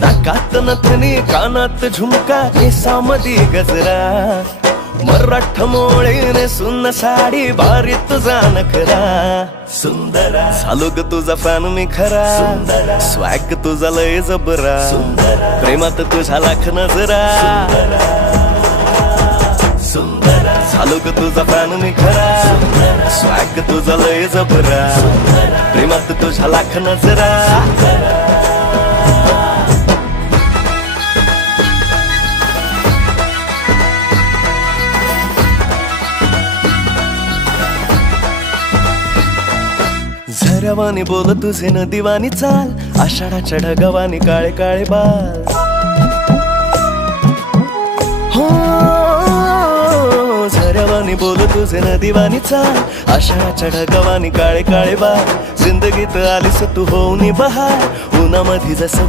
नाकात नथनी कानात झुमका केसामधी गजरा मराठ मोळीने सुन्न साडी भारी तुझा नखरा सुंदरा झालो ग तुझा फॅन मी खरा स्वॅग तुझा लय जबरा प्रेमात तुझा लाख नजरा सुंदरा झालो ग तुझा फॅन मी खरा स्वॅग तुझा लय जबरा प्रेमात तुझा लाख नजरा झऱ्यावानी बोल तुझे नदीवानी चाल आषाढाच्या ढगावानी काळे काळे बाल हो झऱ्यावानी बोल तुझे नदीवानी चाल आषाढाच्या ढगावानी काळे काळे बाल जिंदगीत आलीस तू होऊन बहार उन्हामध्ये जसं